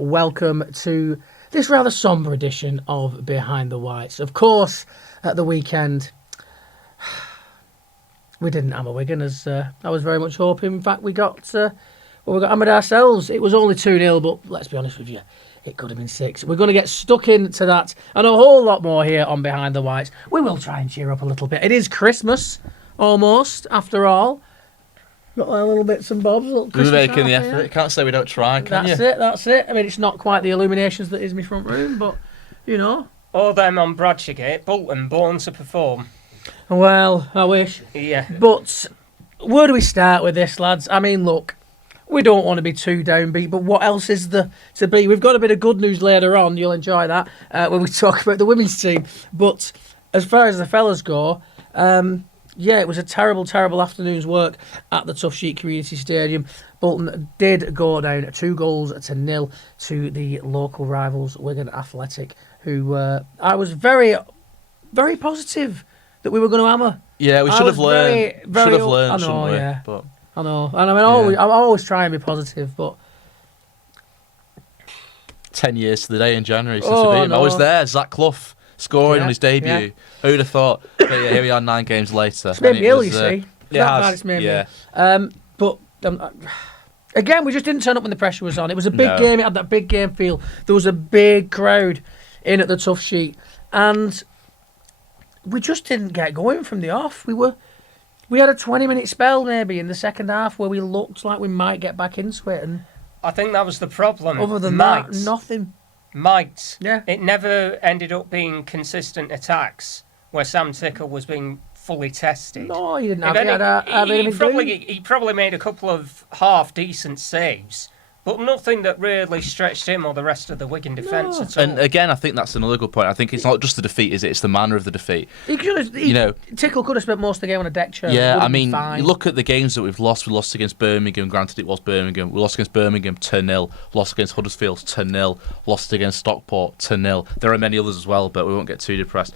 welcome to this rather sombre edition of Behind the Whites. Of course, at the weekend, we didn't hammer Wigan as I was very much hoping. In fact, we got hammered ourselves. It was only 2-0, but let's be honest with you, it could have been 6. We're going to get stuck into that and a whole lot more here on Behind the Whites. We will try and cheer up a little bit. It is Christmas, almost, after all. Got our little bits and bobs. We're making the effort. You can't say we don't try, can you? That's it. I mean, it's not quite the illuminations that is my front room, but, you know. All them on Bradshawgate, Bolton, born to perform. Well, I wish. Yeah. But where do we start with this, lads? I mean, look, we don't want to be too downbeat, but what else is there to be? We've got a bit of good news later on. You'll enjoy that when we talk about the women's team. But as far as the fellas go, yeah, it was a terrible, terrible afternoon's work at the Tough Sheet Community Stadium. Bolton did go down 2-0 to the local rivals, Wigan Athletic, who I was very, very positive that we were going to hammer. Yeah, we should have learned. Should have learned, I know, shouldn't we? Yeah. But I know. And I mean, I'm always trying to be positive, but 10 years to the day in January since we beat him. I was there, Zach Clough scoring on his debut. Yeah. Who'd have thought? But yeah, here we are 9 games later. It's made me ill, you see. It has. It's made me ill. But again, we just didn't turn up when the pressure was on. It was a big game. It had that big game feel. There was a big crowd in at the Tough Sheet, and we just didn't get going from the off. We had a 20-minute spell maybe in the second half where we looked like we might get back into it, and I think that was the problem. Other than that, nothing. Yeah. It never ended up being consistent attacks where Sam Tickle was being fully tested. No, he didn't have he probably made a couple of half-decent saves, but nothing that really stretched him or the rest of the Wigan defence at all. And again, I think that's another good point. I think it's not just the defeat, is it? It's the manner of the defeat. Tickle could have spent most of the game on a deck chair. Yeah, I mean, you look at the games that we've lost. We lost against Birmingham. Granted, it was Birmingham. We lost against Birmingham 2-0. Lost against Huddersfield 2-0. Lost against Stockport 2-0. There are many others as well, but we won't get too depressed.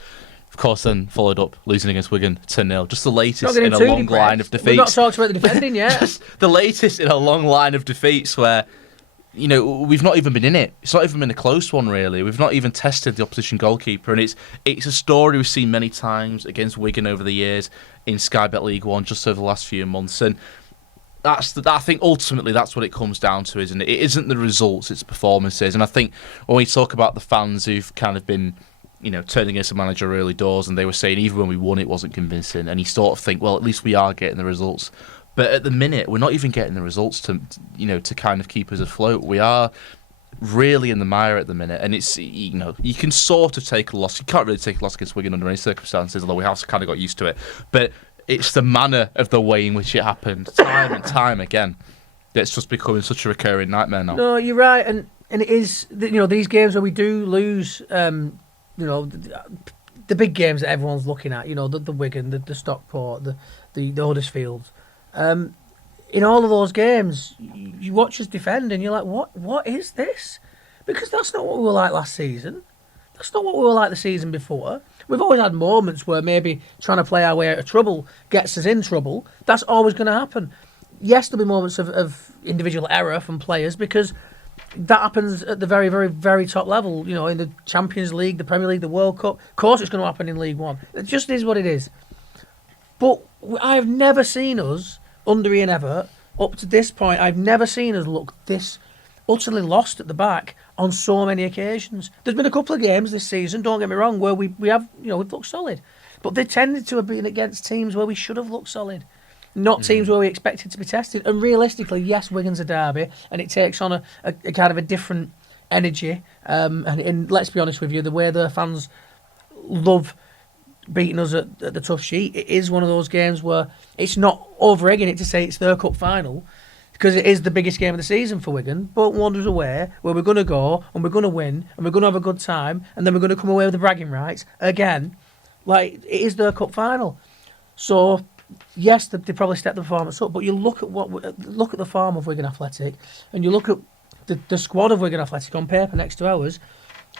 Of course, then followed up losing against Wigan 2-0. Just the latest in a long line of defeats. We've not talked about the defending yet. Just the latest in a long line of defeats where, you know, we've not even been in it. It's not even been a close one, really. We've not even tested the opposition goalkeeper, and it's a story we've seen many times against Wigan over the years in Sky Bet League One, just over the last few months. And I think ultimately that's what it comes down to, isn't it? It isn't the results, it's performances. And I think when we talk about the fans who've kind of been, you know, turning against the manager early doors, and they were saying even when we won it wasn't convincing, and you sort of think, well, at least we are getting the results. But at the minute, we're not even getting the results to kind of keep us afloat. We are really in the mire at the minute, and it's, you know, you can sort of take a loss. You can't really take a loss against Wigan under any circumstances, although we have kind of got used to it. But it's the manner of the way in which it happened, time and time again. It's just becoming such a recurring nightmare now. No, you're right, and it is, you know, these games where we do lose, you know, the big games that everyone's looking at, you know, the Wigan, the Stockport, the Huddersfield. In all of those games, you watch us defend and you're like, what is this? Because that's not what we were like last season. That's not what we were like the season before. We've always had moments where maybe trying to play our way out of trouble gets us in trouble. That's always going to happen. Yes, there'll be moments of individual error from players because that happens at the very, very, very top level. You know, in the Champions League, the Premier League, the World Cup. Of course it's going to happen in League One. It just is what it is. But I've never seen us, under Ian Evatt, up to this point, I've never seen us look this utterly lost at the back on so many occasions. There's been a couple of games this season, don't get me wrong, where we have, you know, we've looked solid. But they tended to have been against teams where we should have looked solid. Not teams where we expected to be tested. And realistically, yes, Wigan's a derby, and it takes on a kind of a different energy. And let's be honest with you, the way the fans love beating us at the Tough Sheet, it is one of those games where it's not over-egging it to say it's their cup final, because it is the biggest game of the season for Wigan. Bolton Wanderers away, where we're going to go and we're going to win and we're going to have a good time, and then we're going to come away with the bragging rights again. Like, it is their cup final. So yes, they probably stepped the performance up, but you look at the form of Wigan Athletic, and you look at the squad of Wigan Athletic on paper next to ours.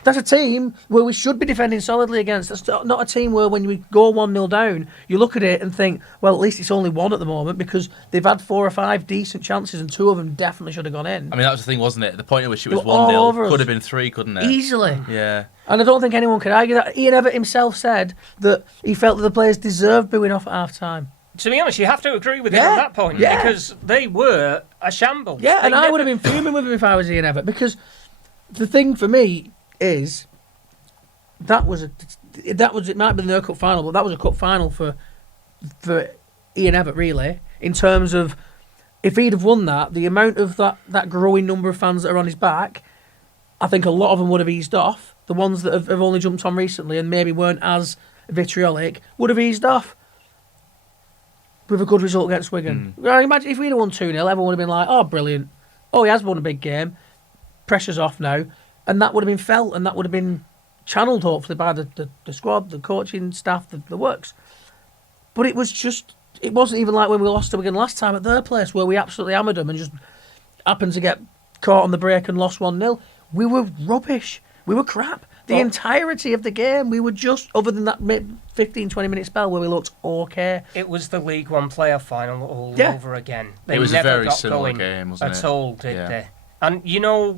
That's a team where we should be defending solidly against. That's not a team where when we go 1-0 down, you look at it and think, well, at least it's only one at the moment because they've had 4 or 5 decent chances and 2 of them definitely should have gone in. I mean, that was the thing, wasn't it? The point at which it was They were all 1-0 could have been 3, couldn't it? Easily. Yeah. And I don't think anyone could argue that. Ian Evatt himself said that he felt that the players deserved booing off at half-time. To be honest, you have to agree with him on that point because they were a shambles. Yeah, and I would have been fuming with him if I was Ian Evatt because the thing for me is it might be the cup final, but that was a cup final for Ian Evatt really in terms of if he'd have won that, the amount of that growing number of fans that are on his back, I think a lot of them would have eased off. The ones that have only jumped on recently and maybe weren't as vitriolic would have eased off with a good result against Wigan. Imagine if we'd have won 2-0, everyone would have been like, oh, brilliant. Oh, he has won a big game. Pressure's off now. And that would have been felt and that would have been channelled, hopefully, by the squad, the coaching staff, the works. But it wasn't even like when we lost to Wigan last time at their place where we absolutely hammered them and just happened to get caught on the break and lost 1-0. We were rubbish. We were crap. The entirety of the game, we were just, other than that 15-20 minute spell where we looked okay. It was the League One playoff final all over again. They it was never a very got similar going game, wasn't it? at all, did they? And,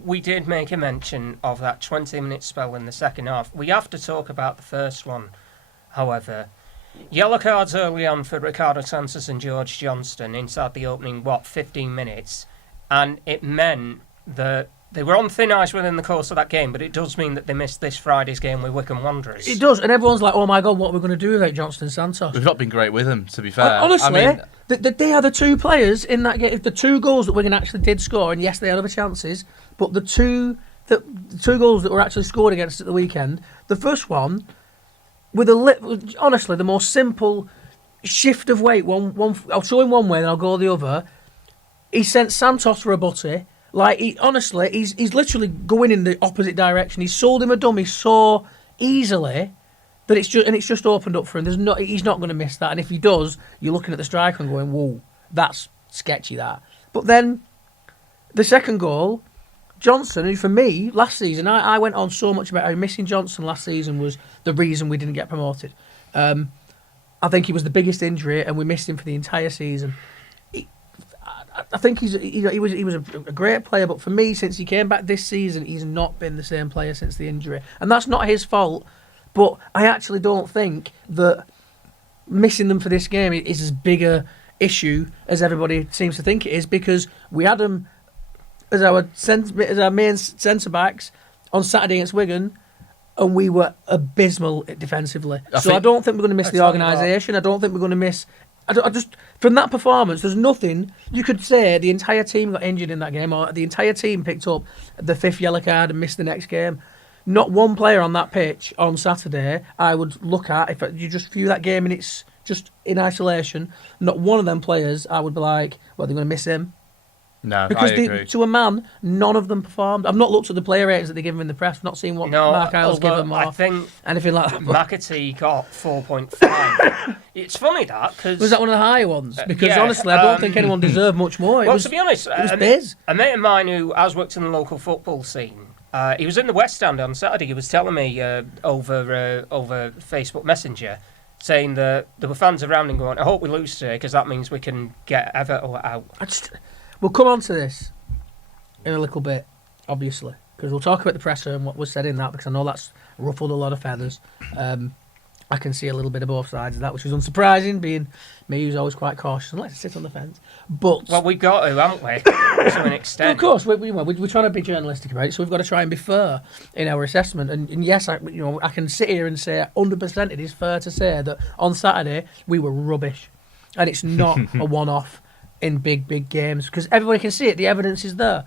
we did make a mention of that 20-minute spell in the second half. We have to talk about the first one, however. Yellow cards early on for Ricardo Santos and George Johnston inside the opening, 15 minutes. And it meant that they were on thin ice within the course of that game, but it does mean that they missed this Friday's game with Wigan Wanderers. It does, and everyone's like, oh my God, what are we going to do without Johnston and Santos? We've not been great with them, to be fair. Honestly, they are the 2 players in that game. The 2 goals that Wigan actually did score, and yes, they had other chances, but the two goals that were actually scored against at the weekend, the first one, with honestly, the most simple shift of weight, I'll show him one way, then I'll go the other. He sent Santos for a butty. Like, he's literally going in the opposite direction. He sold him a dummy so easily that it's just opened up for him. He's not going to miss that. And if he does, you're looking at the striker and going, whoa, that's sketchy, that. But then, the second goal, Johnson, who for me, last season, I went on so much about how missing Johnson last season was the reason we didn't get promoted. I think he was the biggest injury and we missed him for the entire season. I think he was a great player, but for me, since he came back this season, he's not been the same player since the injury, and that's not his fault. But I actually don't think that missing them for this game is as big a issue as everybody seems to think it is, because we had them as our main centre backs on Saturday against Wigan, and we were abysmal defensively. I don't think we're going to miss the organisation. I don't think we're going to miss. I just from that performance, there's nothing you could say. The entire team got injured in that game, or the entire team picked up the 5th yellow card and missed the next game. Not one player on that pitch on Saturday I would look at if you just view that game and it's just in isolation. Not one of them players I would be like, well, they're going to miss him. No, because I agree. To a man, none of them performed. I've not looked at the player ratings that they give him in the press. I've not seen what Mark Isles give them, or anything like that. McAtee got 4.5. It's funny that because was that one of the higher ones? Because honestly, I don't think anyone deserved much more. To be honest, it was Biz. A mate of mine who has worked in the local football scene. He was in the West Stand on Saturday. He was telling me over Facebook Messenger, saying that there were fans around him going, "I hope we lose today because that means we can get Everton out." We'll come on to this in a little bit, obviously, because we'll talk about the presser and what was said in that, because I know that's ruffled a lot of feathers. I can see a little bit of both sides of that, which is unsurprising, being me who's always quite cautious and likes to sit on the fence. But well, we've got to, haven't we, to an extent? Well, of course, we're trying to be journalistic about it, so we've got to try and be fair in our assessment. And yes, I can sit here and say 100% it is fair to say that on Saturday we were rubbish, and it's not a one-off in big games, because everybody can see it. The evidence is there.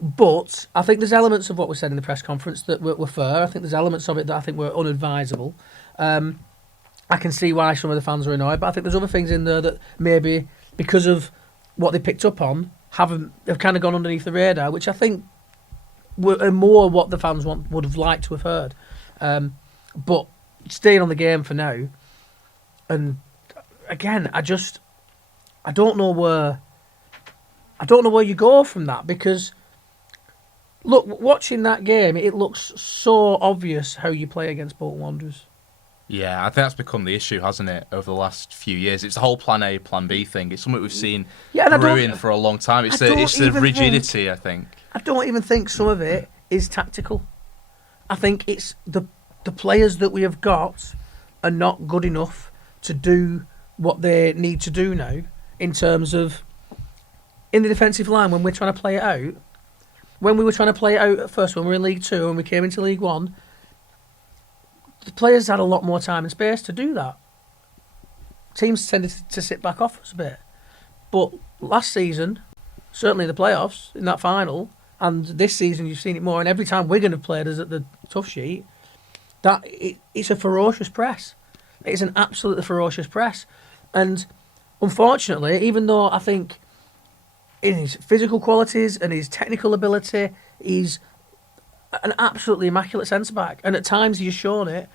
But I think there's elements of what was said in the press conference that were fair. I think there's elements of it that I think were unadvisable. I can see why some of the fans are annoyed, but I think there's other things in there that maybe, because of what they picked up on, have kind of gone underneath the radar, which I think were more what the fans would have liked to have heard. But staying on the game for now, and again, I don't know where you go from that, because Look, watching that game, it looks so obvious how you play against Bolton Wanderers. Yeah, I think that's become the issue, hasn't it, over the last few years? It's the whole Plan A, Plan B thing. It's something we've seen brewing for a long time. It's the rigidity, I think. I don't even think some of it is tactical. I think it's the players that we have got are not good enough to do what they need to do now in terms of in the defensive line when we're trying to play it out. When we were trying to play it out at first, when we were in League Two and we came into League One, the players had a lot more time and space to do that. Teams tended to sit back off us a bit. But last season, certainly the playoffs, in that final, and this season you've seen it more, and every time Wigan have played us at the tough sheet, it's a ferocious press. It's an absolutely ferocious press. And unfortunately, even though I think in his physical qualities and his technical ability, he's an absolutely immaculate centre-back. And at times he's shown it.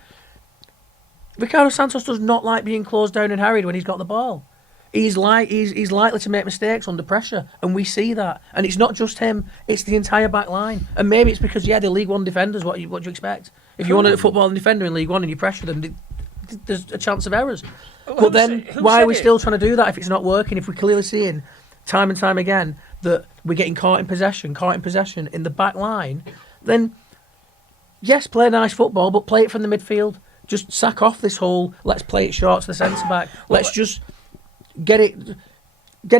Ricardo Santos does not like being closed down and harried when he's got the ball. He's likely to make mistakes under pressure, and we see that. And it's not just him; it's the entire back line. And maybe it's because they're League One defenders. What do you expect? If you want a footballing defender in League One and you pressure them, there's a chance of errors. But then, why are we still trying to do that if it's not working? If we're clearly seeing time and time again that we're getting caught in possession in the back line, then yes, play nice football, but play it from the midfield. Just sack off this whole let's play it short to the centre back. Let's just get it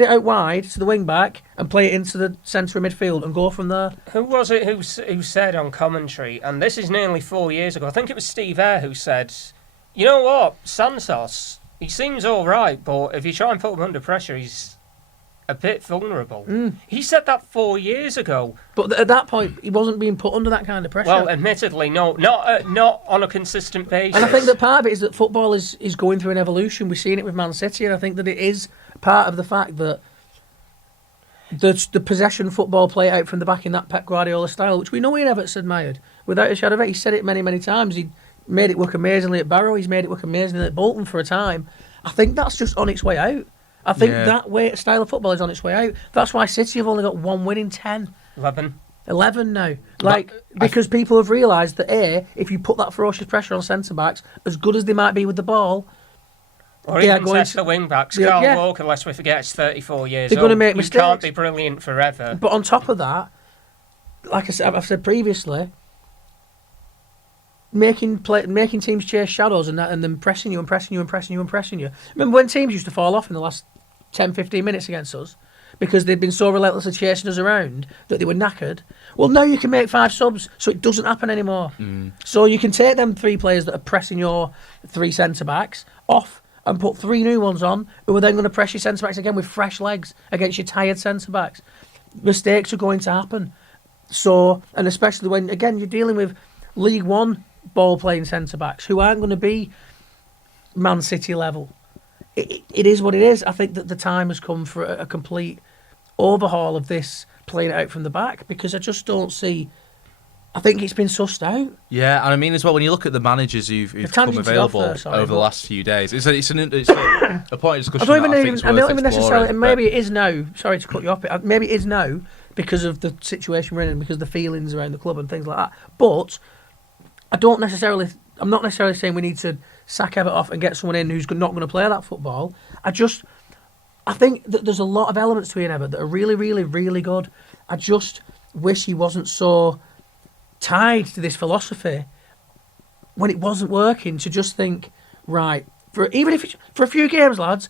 out wide to the wing back and play it into the centre of midfield and go from there. Who was it who said on commentary, and this is nearly 4 years ago, I think it was Steve Eyre who said, you know what, Santos, he seems all right, but if you try and put him under pressure, he's a bit vulnerable. He said that 4 years ago. But at that point, he wasn't being put under that kind of pressure. Well, admittedly, no, not on a consistent basis. And I think that part of it is that football is going through an evolution. We're seeing it with Man City, and I think that it is part of the fact that the possession football play out from the back in that Pep Guardiola style, which we know Ian Everett's admired, without a shadow of it. He said it many, many times. He made it work amazingly at Barrow. He's made it work amazingly at Bolton for a time. I think that's just on its way out. I think that style of football is on its way out. That's why City have only got 1 win in 10. 11 now. Because people have realised that, if you put that ferocious pressure on centre-backs, as good as they might be with the ball... Or even test the wing-backs. Carl Walker, lest we forget, is 34 years old. They're going to make mistakes. You can't be brilliant forever. But on top of that, like I've said previously, making teams chase shadows and then pressing you. Remember when teams used to fall off in the last 10, 15 minutes against us because they'd been so relentlessly chasing us around that they were knackered? Well, now you can make 5 subs so it doesn't happen anymore. So you can take them 3 players that are pressing your 3 centre-backs off and put 3 new ones on who are then going to press your centre-backs again with fresh legs against your tired centre-backs. Mistakes are going to happen. So, and especially when, again, you're dealing with League One ball-playing centre-backs who aren't going to be Man City level. It is what it is. I think that the time has come for a complete overhaul of this playing it out from the back because I just don't see... I think it's been sussed out. Yeah, and I mean as well, when you look at the managers who've come available over the last few days, it's a point of discussion. I don't even necessarily, and maybe it is now, sorry to cut you off, maybe it is now because of the situation we're in and because of the feelings around the club and things like that. But I'm not necessarily saying we need to sack Everett off and get someone in who's not going to play that football. I think that there's a lot of elements to Ian Everett that are really, really, really good. I just wish he wasn't so tied to this philosophy when it wasn't working to just think, right, for a few games, lads,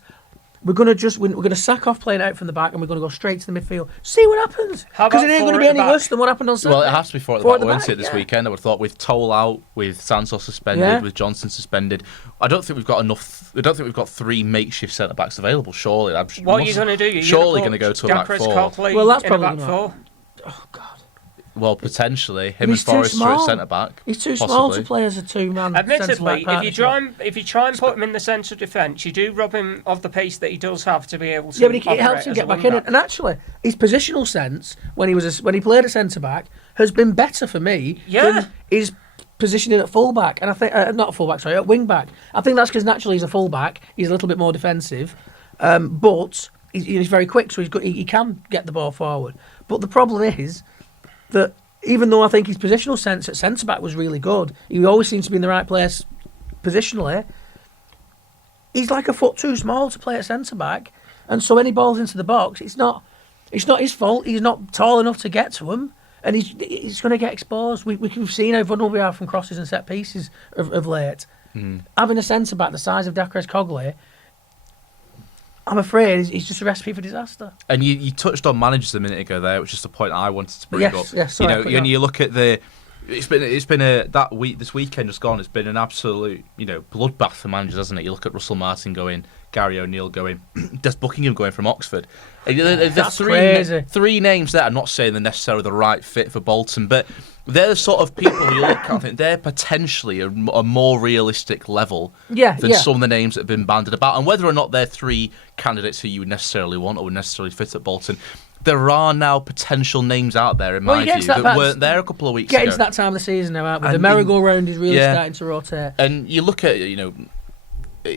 we're going to sack off playing out from the back and we're going to go straight to the midfield. See what happens. Because it ain't going to be any worse than what happened on Saturday. Well, it has to be four at the back, won't it, this weekend? I would have thought with Toll out, with Santos suspended, with Johnson suspended. I don't think we've got enough. I don't think we've got 3 makeshift centre backs available. Surely, what are you going to do? Surely going to go to a back 4. Well, that's probably back 4. Oh God. Well, potentially him and Forrester at centre back. He's too small to play as a 2-man. Admittedly, if you try and put him in the centre of defence, you do rob him of the pace that he does have to be able to. Yeah, but it helps him get back in it. And actually, his positional sense when he played at centre back has been better for me than his positioning at full back. And I think not full back, sorry, at wing back. I think that's because naturally he's a full back. He's a little bit more defensive, but he's very quick, so he can get the ball forward. But the problem is that even though I think his positional sense at centre-back was really good, he always seems to be in the right place positionally. He's like a foot too small to play at centre-back, and so any balls into the box, it's not his fault. He's not tall enough to get to him, and he's going to get exposed. We've seen how vulnerable we are from crosses and set pieces of late. Having a centre-back the size of Dacres Cogley, I'm afraid he's just a recipe for disaster. And you touched on managers a minute ago there, which is the point I wanted to bring up. Yes, sorry, when you look at this weekend just gone, it's been an absolute bloodbath for managers, hasn't it? You look at Russell Martin going, Gary O'Neill going, Des Buckingham going from Oxford. That's crazy. Three names there. I'm not saying they're necessarily the right fit for Bolton, but they're the sort of people who you look at and think they're potentially a more realistic level than some of the names that have been bandied about. And whether or not they're three candidates who you would necessarily want or would necessarily fit at Bolton, there are now potential names out there, in my view, that weren't there a couple of weeks ago. Getting to that time of the season now, aren't we? The merry-go-round is really starting to rotate. And you look at,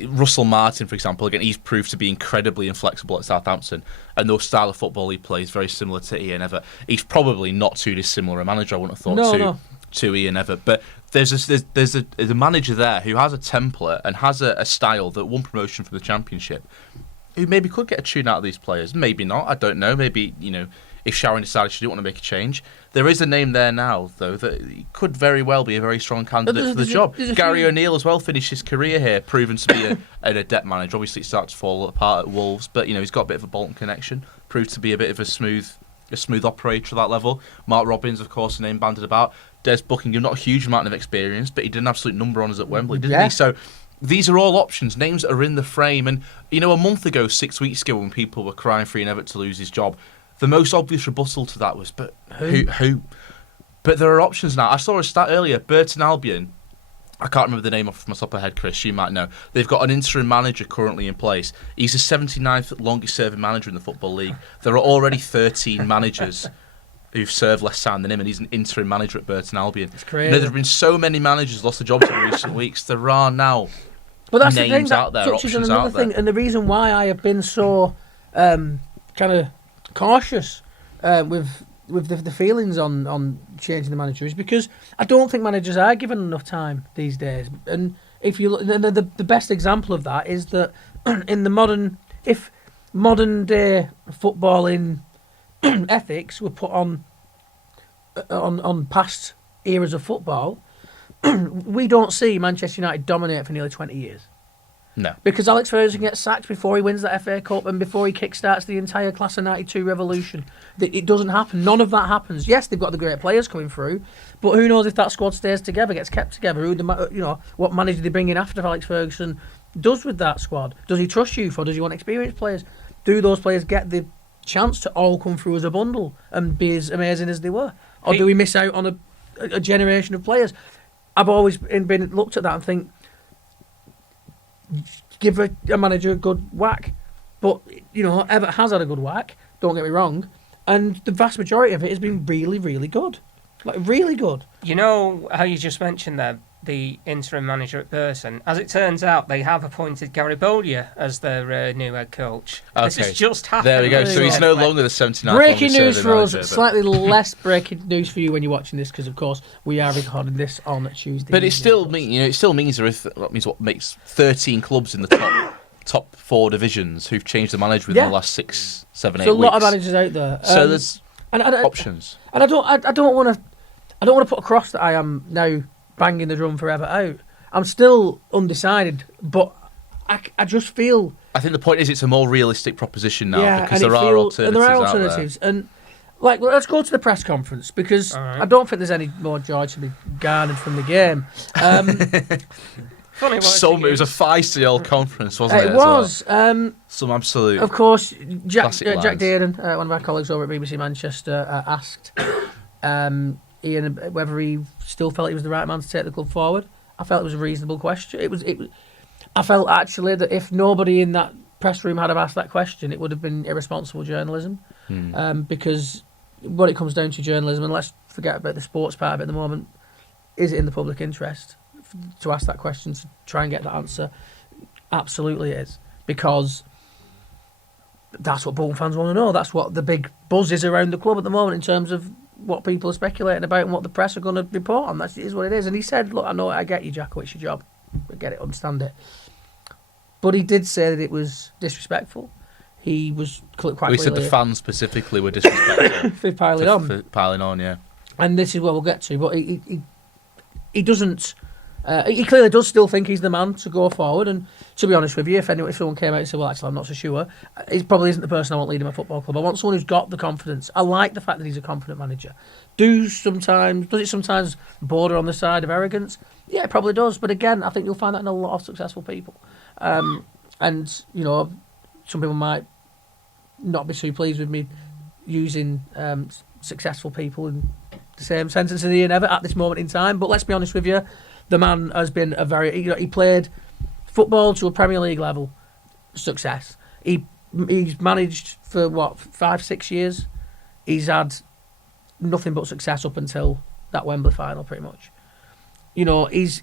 Russell Martin, for example, again, he's proved to be incredibly inflexible at Southampton, and the style of football he plays very similar to Ian Evatt. He's probably not too dissimilar a manager, I wouldn't have thought, to Ian Evatt. But there's a manager there who has a template and has a style that won promotion from the Championship, who maybe could get a tune out of these players. Maybe not, I don't know. Maybe, if Sharon decided she didn't want to make a change. There is a name there now, though, that could very well be a very strong candidate for the job. Gary O'Neill as well finished his career here, proven to be an adept manager. Obviously, it starts to fall apart at Wolves, but he's got a bit of a Bolton connection. Proved to be a bit of a smooth operator at that level. Mark Robbins, of course, a name banded about. Des Buckingham, not a huge amount of experience, but he did an absolute number on us at Wembley, didn't he? So these are all options, names that are in the frame. And, a month ago, 6 weeks ago, when people were crying for Ian Evatt to lose his job, the most obvious rebuttal to that was, but who? But there are options now. I saw a stat earlier, Burton Albion, I can't remember the name off my top of my head, Chris, you might know. They've got an interim manager currently in place. He's the 79th longest serving manager in the Football League. There are already 13 managers who've served less time than him, and he's an interim manager at Burton Albion. It's crazy. There have been so many managers lost their jobs in recent weeks. There are now that's names the thing, out there, touches options on another out there. thing, and the reason why I have been so kind of cautious with the feelings on changing the manager is because I don't think managers are given enough time these days. And if you look, the best example of that is that in the modern day footballing ethics were put on past eras of football, we don't see Manchester United dominate for nearly 20 years. No. Because Alex Ferguson gets sacked before he wins that FA Cup and before he kickstarts the entire Class of 92 revolution. It doesn't happen. None of that happens. Yes, they've got the great players coming through, but who knows if that squad stays together, gets kept together, what manager they bring in after Alex Ferguson does with that squad. Does he trust youth or does he want experienced players? Do those players get the chance to all come through as a bundle and be as amazing as they were? Or do we miss out on a generation of players? I've always been looked at that and think, give a manager a good whack. But, Evatt has had a good whack, don't get me wrong, and the vast majority of it has been really, really good. Like, really good. You know how you just mentioned there, the interim manager at Burton? As it turns out, they have appointed Gary Bowyer as their new head coach. Okay. This has just happened. There we go. So he's no longer the 79th. Breaking news for us. Manager, Slightly less breaking news for you when you're watching this, because of course we are recording this on Tuesday. But it still means that means what makes 13 clubs in the top four divisions who've changed the manager within the last 6, 7, 8 weeks. So a lot of managers out there. So there's options. And I don't want to put across that I am now banging the drum for Evatt out. I'm still undecided, but I just feel. I think the point is it's a more realistic proposition now because there are alternatives. And let's go to the press conference because I don't think there's any more joy to be garnered from the game. Funny it was a feisty old conference, wasn't it? It was. Some absolute. Of course, Jack Dearden, one of our colleagues over at BBC Manchester, asked Ian whether he still felt he was the right man to take the club forward. I felt it was a reasonable question. I felt actually that if nobody in that press room had have asked that question, it would have been irresponsible journalism. Because what it comes down to journalism, and let's forget about the sports part of it at the moment, is it in the public interest to ask that question, to try and get that answer? Absolutely it is. Because that's what Bolton fans want to know. That's what the big buzz is around the club at the moment in terms of what people are speculating about and what the press are going to report on. That is what it is. And he said, look, I get you, Jacko, it's your job. I get it, understand it. But he did say that it was disrespectful. He was quite clearly... He said the fans specifically were disrespectful. for piling on. For piling on, yeah. And this is what we'll get to. But he doesn't... he clearly does still think he's the man to go forward. And to be honest with you, if someone came out and said, well, actually, I'm not so sure, he probably isn't the person I want leading my football club. I want someone who's got the confidence. I like the fact that he's a confident manager. Does it sometimes border on the side of arrogance? Yeah, it probably does. But again, I think you'll find that in a lot of successful people. And, some people might not be too pleased with me using successful people in the same sentence in the year never at this moment in time. But let's be honest with you, the man has been he played football to a Premier League level success. He's managed for 5-6 years. He's had nothing but success up until that Wembley final, pretty much. It's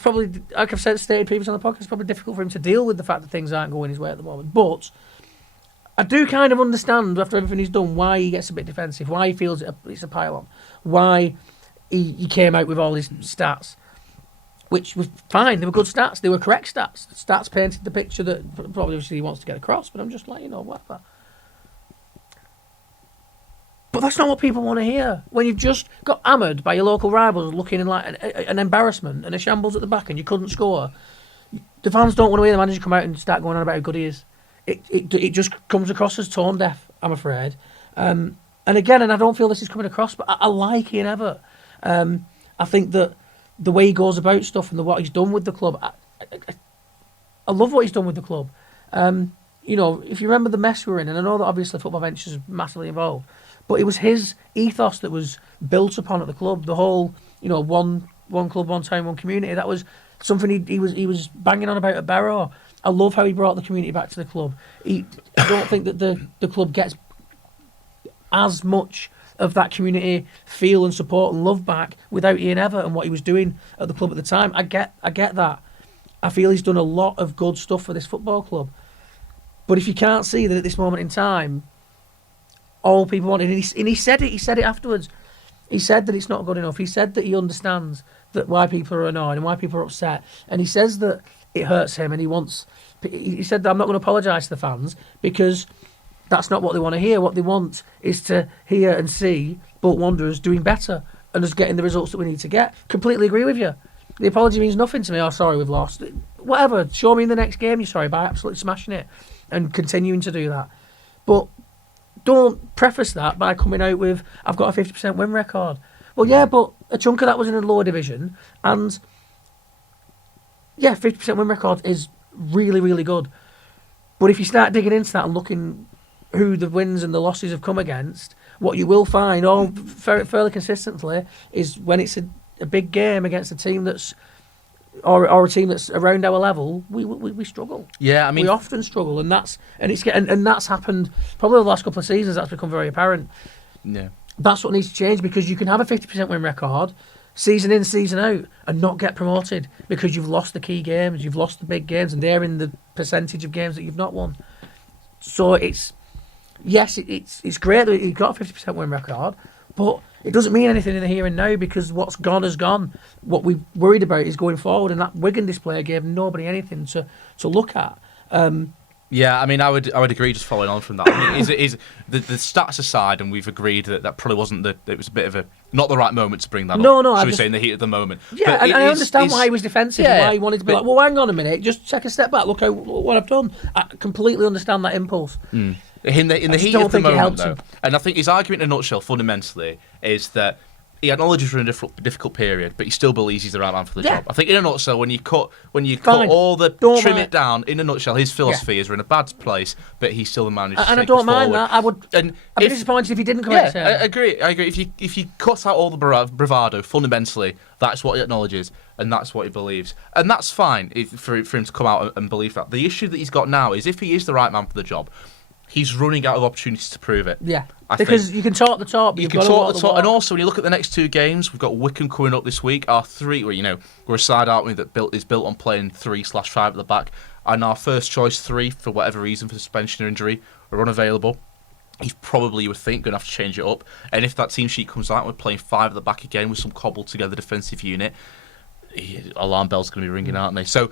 probably, like I've stated previously on the podcast, it's probably difficult for him to deal with the fact that things aren't going his way at the moment. But I do kind of understand, after everything he's done, why he gets a bit defensive, why he feels it's a pile-on, why he came out with all his stats, which was fine. They were good stats. They were correct stats. Stats painted the picture that probably obviously he wants to get across, but I'm just like, whatever. But that's not what people want to hear. When you've just got hammered by your local rivals looking like an embarrassment and a shambles at the back and you couldn't score, the fans don't want to hear the manager come out and start going on about how good he is. It just comes across as tone deaf, I'm afraid. And I don't feel this is coming across, but I like Ian Evatt. I think that the way he goes about stuff and what he's done with the club, I love what he's done with the club. If you remember the mess we were in, and I know that obviously Football Ventures is massively involved, but it was his ethos that was built upon at the club. The whole, one club, one town, one community. That was something he was banging on about at Barrow. I love how he brought the community back to the club. I don't think that the club gets as much of that community feel and support and love back without Ian Evatt and what he was doing at the club at the time. I get that. I feel he's done a lot of good stuff for this football club. But if you can't see that at this moment in time, all people want, and he said it afterwards. He said that it's not good enough. He said that he understands that why people are annoyed and why people are upset. And he says that it hurts him and he said that I'm not going to apologise to the fans because that's not what they want to hear. What they want is to hear and see Bolton Wanderers doing better and us getting the results that we need to get. Completely agree with you. The apology means nothing to me. Oh, sorry, we've lost. Whatever. Show me in the next game you're sorry by absolutely smashing it and continuing to do that. But don't preface that by coming out with, I've got a 50% win record. Well, yeah, but a chunk of that was in a lower division. And, 50% win record is really, really good. But if you start digging into that and looking who the wins and the losses have come against, what you will find fairly consistently is when it's a big game against a team that's or a team that's around our level, we struggle. Yeah, I mean, we often struggle, and that's happened probably the last couple of seasons. That's become very apparent. Yeah, that's what needs to change because you can have a 50% win record, season in, season out, and not get promoted because you've lost the key games, you've lost the big games, and they're in the percentage of games that you've not won. So it's great that you've got a 50% win record, but it doesn't mean anything in the here and now because what's gone has gone. What we're worried about is going forward, and that Wigan display gave nobody anything to look at. Yeah, I mean, I would agree. Just following on from that, I mean, is the stats aside, and we've agreed that probably wasn't it was a bit of not the right moment to bring that up. No, should we say in the heat of the moment? Yeah, and I understand why he was defensive and why he wanted to be like, well, hang on a minute, just take a step back, look what I've done. I completely understand that impulse. Mm. In the heat of the moment, though, and I think his argument in a nutshell, fundamentally, is that he acknowledges we're in a difficult period, but he still believes he's the right man for the job. I think in a nutshell, when you cut all the trim it down, in a nutshell, his philosophy is we're in a bad place, but he's still the man who's and I don't mind that. I'd be disappointed if he didn't come out. I agree. If you cut out all the bravado, fundamentally, that's what he acknowledges, and that's what he believes, and that's fine for him to come out and believe that. The issue that he's got now is if he is the right man for the job, he's running out of opportunities to prove it. Yeah, because you can talk the talk, but you can talk the talk, and also when you look at the next two games, we've got Wigan coming up this week. Our three, we're a side, aren't we, that is built on playing 3/5 at the back, and our first choice three, for whatever reason, for suspension or injury, are unavailable. he's probably, you would think, going to have to change it up. And if that team sheet comes out, we're playing 5 at the back again with some cobbled together defensive unit, alarm bells going to be ringing, aren't they? So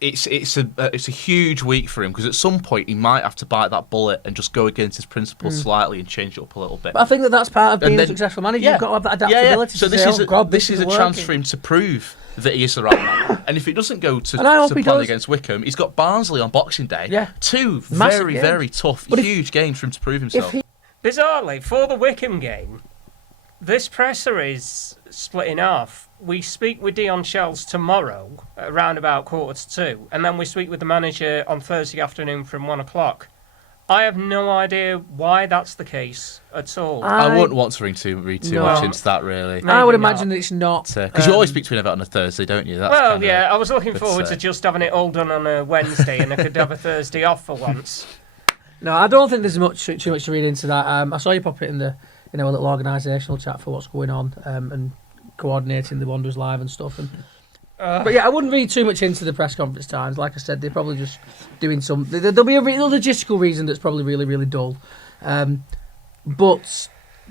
it's a huge week for him, because at some point he might have to bite that bullet and just go against his principles slightly and change it up a little bit. But I think that's part of being a successful manager. You've got to have that adaptability. So to this say, this is a chance for him to prove that he is the right man. And if it doesn't go to plan against Wickham, he's got Barnsley on Boxing Day. Yeah. 2 Massive very, games. very tough, huge games for him to prove himself. Bizarrely, for the Wickham game, this presser is split in half. We speak with Dion Shells tomorrow, around about 1:45, and then we speak with the manager on Thursday afternoon from 1 o'clock. I have no idea why that's the case at all. I wouldn't want to read too much into that, really. I would imagine that it's not. Because you always speak to him about on a Thursday, don't you? That's I was looking forward to just having it all done on a Wednesday, and I could have a Thursday off for once. No, I don't think there's too much to read into that. I saw you pop it in the a little organisational chat for what's going on and coordinating the Wanderers live and stuff. But yeah, I wouldn't read too much into the press conference times. Like I said, they're probably just doing some. There'll be a logistical reason that's probably really, really dull. But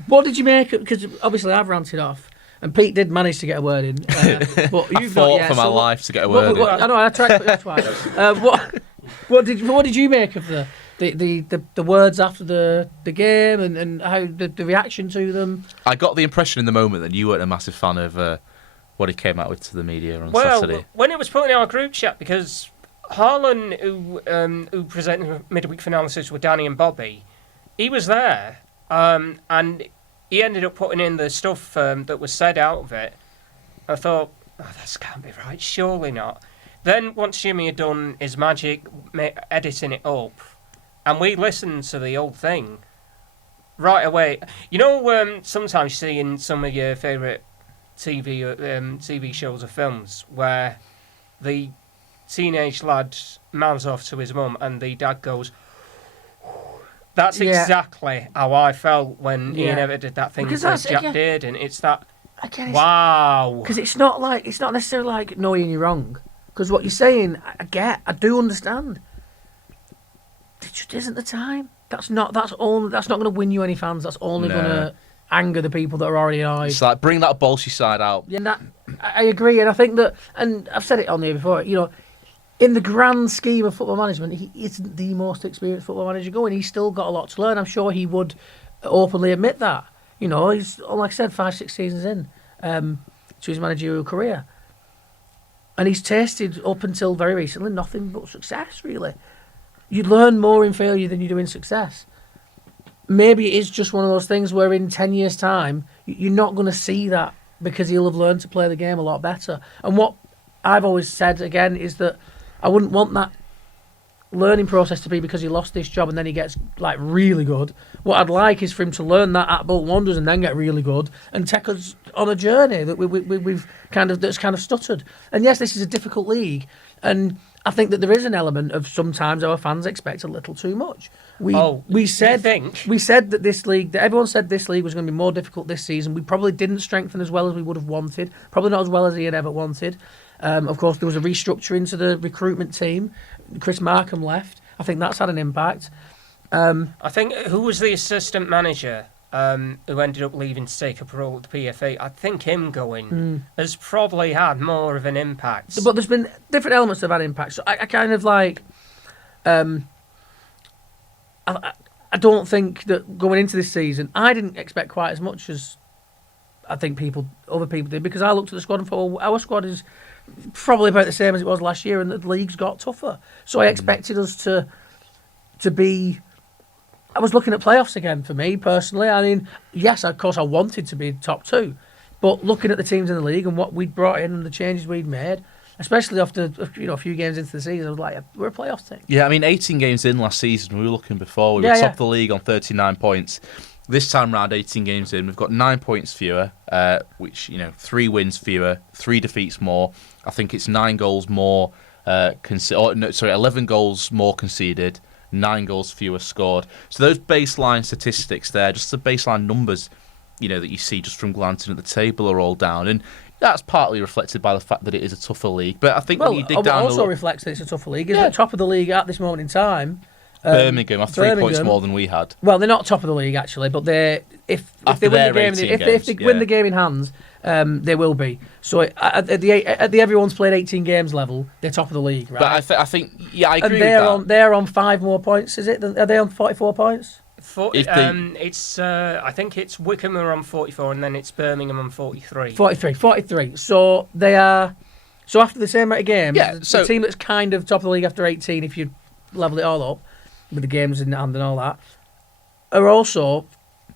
what did you make? Because obviously I've ranted off, and Pete did manage to get a word in. But you've I fought not yet, for my life to get a word in. I know. I tried. That's why. What did you make of the words after the game and how the reaction to them? I got the impression in the moment that you weren't a massive fan of what he came out with to the media on Saturday. When it was put in our group chat, because Harlan, who presented midweek analysis with Danny and Bobby, he was there, and he ended up putting in the stuff that was said out of it. I thought, this can't be right, surely not. Then once Jimmy had done his magic, editing it up, and we listened to the old thing right away. You know, sometimes you see in some of your favourite TV shows or films where the teenage lad mouths off to his mum and the dad goes, that's exactly how I felt when Ian Evatt did that thing with Jack Dearden. It's that, wow. Because it's not necessarily like knowing you're wrong. Because what you're saying, I do understand. It just isn't the time. That's not going to win you any fans. That's only going to anger the people that are already annoyed. It's like, bring that bolshy side out. Yeah, I agree, and I think that, and I've said it on here before, in the grand scheme of football management, he isn't the most experienced football manager going. He's still got a lot to learn. I'm sure he would openly admit that. He's, like I said, 5-6 seasons in to his managerial career. And he's tasted, up until very recently, nothing but success, really. You learn more in failure than you do in success. Maybe it is just one of those things where in 10 years' time, you're not going to see that because he'll have learned to play the game a lot better. And what I've always said, again, is that I wouldn't want that learning process to be because he lost this job and then he gets really good. What I'd like is for him to learn that at Bolton Wanderers and then get really good and take us on a journey that we've that's kind of stuttered. And yes, this is a difficult league, and I think that there is an element of sometimes our fans expect a little too much. We said that this league, that everyone said this league was going to be more difficult this season. We probably didn't strengthen as well as we would have wanted. Probably not as well as Ian Evatt wanted. Of course, there was a restructuring to the recruitment team. Chris Markham left. I think that's had an impact. I think, who was the assistant manager who ended up leaving to take up a role at the PFA? I think him going has probably had more of an impact. But there's been different elements that have had impact. So I kind of like... I don't think that going into this season, I didn't expect quite as much as I think other people did, because I looked at the squad and thought, well, our squad is probably about the same as it was last year, and the league's got tougher. So I expected us to be... I was looking at playoffs again for me, personally. I mean, yes, of course, I wanted to be top 2, but looking at the teams in the league and what we'd brought in and the changes we'd made, especially after a few games into the season, I was like, we're a playoff team. Yeah, I mean, 18 games in last season, we were looking before, we were top of the league on 39 points. This time round, 18 games in, we've got 9 points fewer, which, 3 wins fewer, 3 defeats more. I think it's 9 goals more, 11 goals more conceded, 9 goals fewer scored. So those baseline statistics there, just the baseline numbers, that you see just from glancing at the table are all down. And that's partly reflected by the fact that it is a tougher league. But I think when you dig down... It also reflects that it's a tougher league. It's at the top of the league at this moment in time. Birmingham have 3 points Birmingham- more than we had. Well, they're not top of the league actually, but they if After they win the their game, 18 if they games, win yeah. the game in hands, they will be. So at the everyone's played 18 games level, they're top of the league, right? But I think, yeah, I agree and they're with that. they're on 5 more points. Is it? Are they on 44 points? I think it's Wycombe are on 44, and then it's Birmingham on 43. 43. So they are. So after the same amount of games, Yeah, so- the team that's kind of top of the league after 18, if you level it all up with the games in hand and all that, are also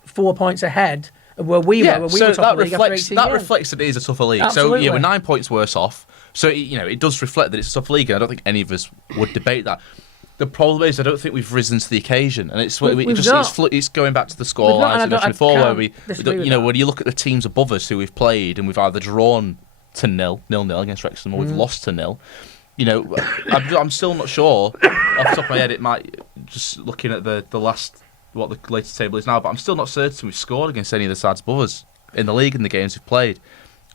4 points ahead of where we were. When we were top of the league after 18 games. reflects that it is a tougher league. Absolutely. So yeah, we're 9 points worse off. So it does reflect that it's a tough league, and I don't think any of us would debate that. The problem is, I don't think we've risen to the occasion, and it's going back to the score We've not, lines and we I mentioned before, where can't we, disagree with that. when you look at the teams above us who we've played, and we've either drawn to 0-0 against Wrexham, or we've lost to 0. I'm still not sure. Off the top of my head, it might just looking at the what the latest table is now, but I'm still not certain we've scored against any of the sides above us in the league in the games we've played.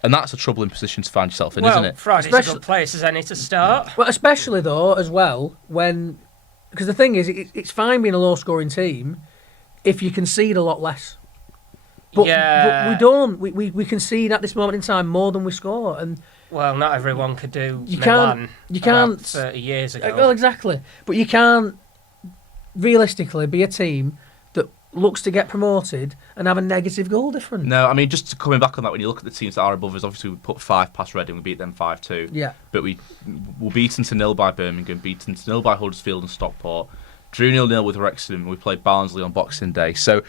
And that's a troubling position to find yourself in, isn't it? Friday's a good place as any to start. Well, especially though, as well, because the thing is, it's fine being a low-scoring team if you concede a lot less. But we don't. We concede at this moment in time more than we score, and Well, not everyone could do you Milan can't. about 30 years ago. Well, exactly. But you can't realistically be a team that looks to get promoted and have a negative goal difference. No, I mean, just coming back on that, when you look at the teams that are above us, obviously we put 5 past Reading, we beat them 5-2. Yeah. But we were beaten to 0 by Birmingham, beaten to 0 by Huddersfield and Stockport, drew 0-0 with Wrexham, and we played Barnsley on Boxing Day. So,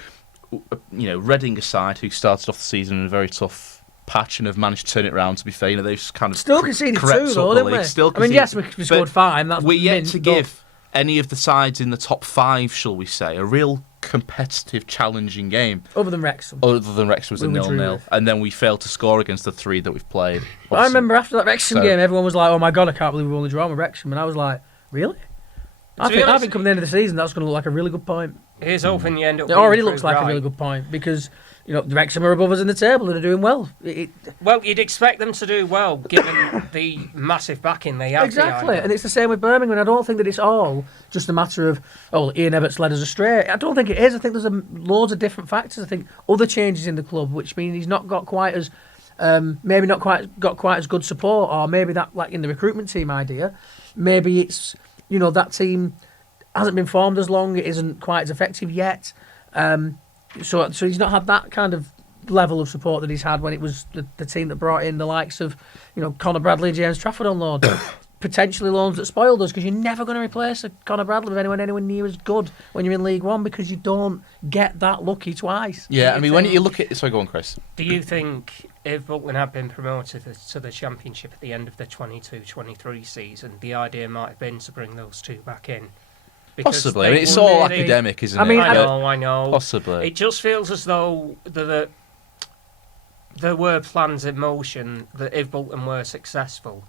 Reading aside, who started off the season in a very tough patch and have managed to turn it around, to be fair, they've kind of Still conceded crept 2 up though, the didn't league. we? Still I mean, yes, we conceded, scored but 5. That's we're yet mint, to but- give any of the sides in the top 5, shall we say, a real competitive, challenging game. Other than Wrexham. Other than Wrexham was a We were 0-0, drew. and then we failed to score against the 3 that we've played. But I remember after that Wrexham So- game, everyone was like, "Oh my god, I can't believe we only drawn with Wrexham," and I was like, "Really?" I think coming to the end of the season, that's going to look like a really good point. Here's hoping you end up. It already being looks proved like a right. really good point because Wrexham are above us in the table and are doing well. Well, you'd expect them to do well given the massive backing they have. Exactly, behind and them. it's the same with Birmingham. I don't think that it's all just a matter of Ian Ebbert's led us astray. I don't think it is. I think there's loads of different factors. I think other changes in the club, which mean he's not got quite as maybe not got quite as good support, or maybe that like in the recruitment team idea. Maybe it's that team hasn't been formed as long. It isn't quite as effective yet. So he's not had that kind of level of support that he's had when it was the team that brought in the likes of Conor Bradley and James Trafford on loan. Potentially loans that spoiled us, because you're never going to replace a Conor Bradley with anyone anywhere near as good when you're in League One, because you don't get that lucky twice. Yeah, I mean, when you look at... Sorry, go on, Chris. Do you think if Bolton had been promoted to the Championship at the end of the 22-23 season, the idea might have been to bring those 2 back in? Because Possibly. they I mean, it's were all really- academic, isn't I mean, it? I know. Possibly. It just feels as though there were plans in motion that if Bolton were successful,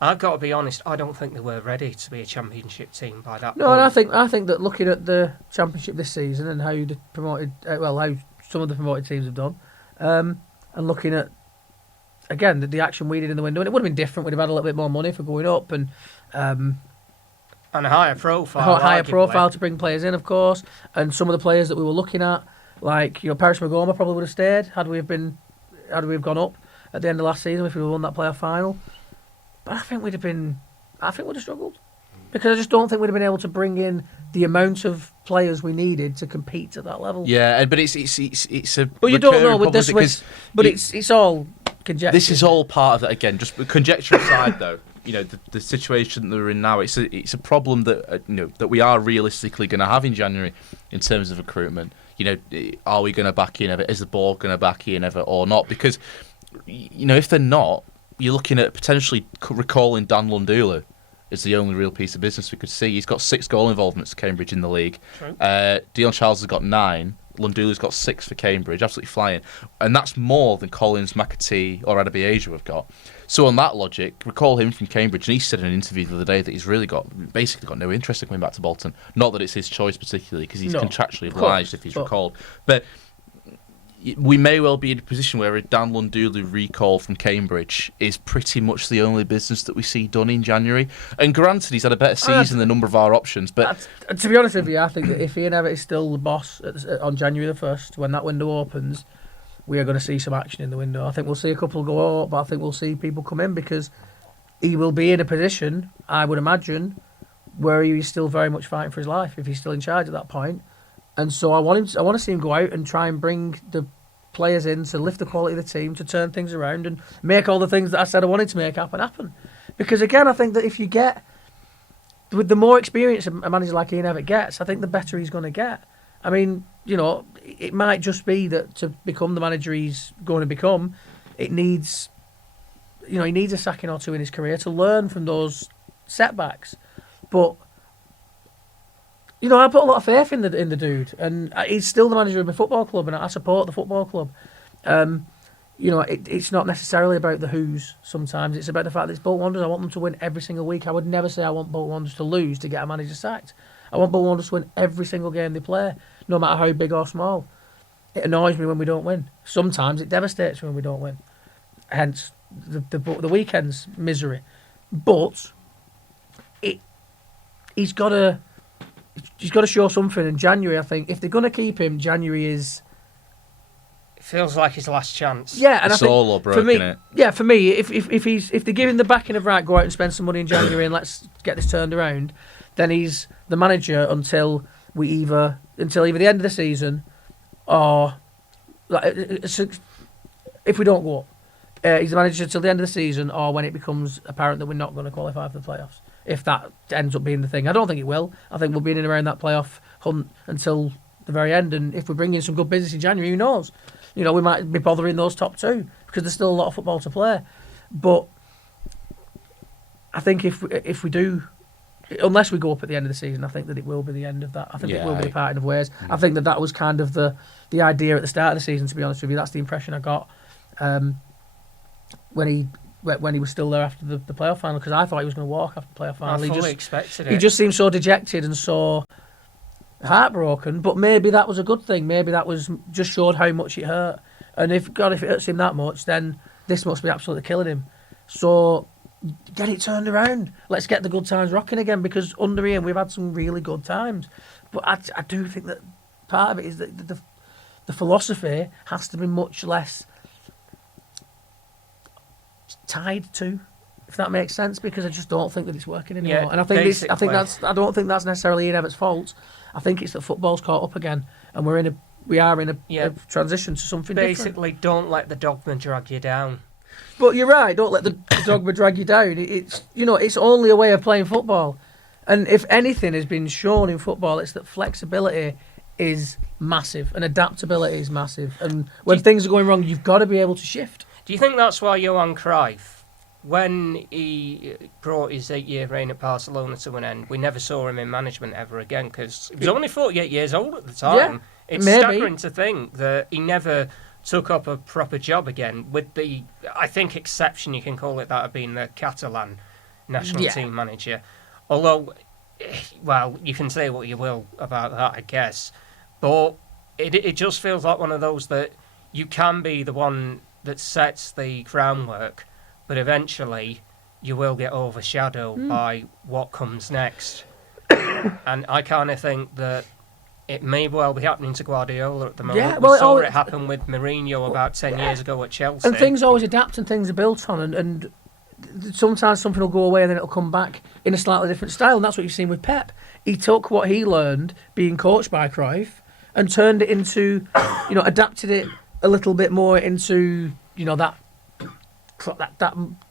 I've got to be honest, I don't think they were ready to be a Championship team by that No, point. and I think that looking at the Championship this season and how the promoted, how some of the promoted teams have done, and looking at again the action we did in the window, and it would have been different. We'd have had a little bit more money for going up and And a higher profile. higher arguably. profile to bring players in, of course. And some of the players that we were looking at, like Paris Magoma, probably would have stayed had we gone up at the end of last season if we won that playoff final. But I think we'd have struggled, because I just don't think we'd have been able to bring in the amount of players we needed to compete at that level. Yeah, but it's a... But you don't know recurring with this, problem, because but it's all conjecture. this is all part of that. Again, just conjecture aside, though. The situation that we're in now, it's a problem that that we are realistically going to have in January in terms of recruitment. Are we going to back Ian Evatt? Is the board going to back Ian Evatt or not? Because if they're not, you're looking at potentially recalling Dan Lundula is the only real piece of business we could see. He's got 6 goal involvements at Cambridge in the league. True. Dion Charles has got 9. Lundula's got 6 for Cambridge, absolutely flying. And that's more than Collins, McAtee or Adebayo have got. So on that logic, recall him from Cambridge, and he said in an interview the other day that he's basically got no interest in coming back to Bolton. Not that it's his choice particularly, because he's contractually obliged if he's recalled. But we may well be in a position where a Dan Lundulu recall from Cambridge is pretty much the only business that we see done in January. And granted, he's had a better season than a number of our options, but to be honest with you, I think that if Ian Evatt is still the boss on January the 1st, when that window opens, we are going to see some action in the window. I think we'll see a couple go out, but I think we'll see people come in because he will be in a position, I would imagine, where he's still very much fighting for his life if he's still in charge at that point. And so I want to see him go out and try and bring the players in to lift the quality of the team, to turn things around and make all the things that I said I wanted to make happen. Because again, I think that if you get, with the more experience a manager like Ian Evatt gets, I think the better he's going to get. I mean, it might just be that to become the manager he's going to become, it needs, he needs a sacking or two in his career to learn from those setbacks. But I put a lot of faith in the dude, and he's still the manager of my football club, and I support the football club. It's not necessarily about the who's sometimes. It's about the fact that it's Bolton Wanderers. I want them to win every single week. I would never say I want Bolton Wanderers to lose to get a manager sacked. I want Bolton Wanderers to win every single game they play, no matter how big or small. It annoys me when we don't win. Sometimes it devastates me when we don't win. Hence the weekend's misery. But he's got to show something in January. I think if they're going to keep him, January is. It feels like his last chance. Yeah, and it's I think all broken, for me, it. yeah, for me, if they give him the backing of right, go out and spend some money in January and let's get this turned around, then he's the manager until either the end of the season, or if we don't go up, he's the manager until the end of the season, or when it becomes apparent that we're not going to qualify for the playoffs. If that ends up being the thing. I don't think it will. I think we'll be in and around that playoff hunt until the very end. And if we bring in some good business in January, who knows? We might be bothering those top two because there's still a lot of football to play. But I think if we do, unless we go up at the end of the season, I think that it will be the end of that. I think it will be the parting of ways. I think that was kind of the idea at the start of the season, to be honest with you. That's the impression I got when he was still there after the playoff final, because I thought he was going to walk after the playoff final. I fully expected it. He just seemed so dejected and so heartbroken, but maybe that was a good thing. Maybe that was just showed how much it hurt. And if it hurts him that much, then this must be absolutely killing him. So get it turned around. Let's get the good times rocking again, because under Ian we've had some really good times. But I do think that part of it is that the philosophy has to be much less tied to, if that makes sense, because I just don't think that it's working anymore. Yeah, and I don't think that's necessarily Ian Evatt's fault. I think it's that football's caught up again, and we are in a transition to something basically different. Don't let the dogma drag you down. But you're right, don't let the dogma drag you down. It's only a way of playing football, and if anything has been shown in football, it's that flexibility is massive and adaptability is massive, and when things are going wrong, you've got to be able to shift. Do you think that's why Johan Cruyff, when he brought his 8-year reign at Barcelona to an end, we never saw him in management ever again, because he was only 48 years old at the time. Yeah, it's staggering to think that he never took up a proper job again, with the, I think, exception, you can call it that, of being the Catalan national team manager. Although, well, you can say what you will about that, I guess. But it just feels like one of those that you can be the one that sets the groundwork, but eventually you will get overshadowed by what comes next. And I kind of think that it may well be happening to Guardiola at the moment. Yeah, well, we saw it happen with Mourinho about 10 years ago at Chelsea. And things always adapt and things are built on, and sometimes something will go away and then it'll come back in a slightly different style, and that's what you've seen with Pep. He took what he learned being coached by Cruyff and turned it into, adapted it a little bit more into, that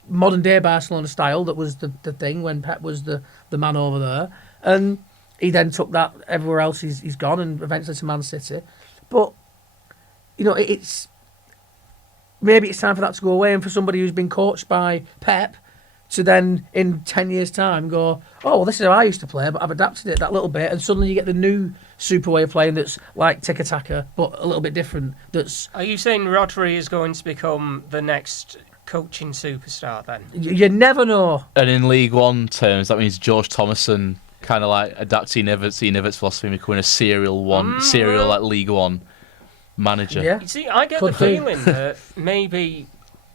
modern day Barcelona style that was the thing when Pep was the man over there, and he then took that everywhere else he's gone, and eventually to Man City. But it's maybe it's time for that to go away, and for somebody who's been coached by Pep to then in 10 years' time go, oh, well, this is how I used to play, but I've adapted it that little bit, and suddenly you get the new super way of playing that's like tiki-taka, but a little bit different. Are you saying Rodri is going to become the next coaching superstar then? You never know. And in League One terms, that means George Thomason kind of like adapting Evatt's philosophy and becoming a serial like League One manager. Yeah. You see, I get Could the do. feeling that maybe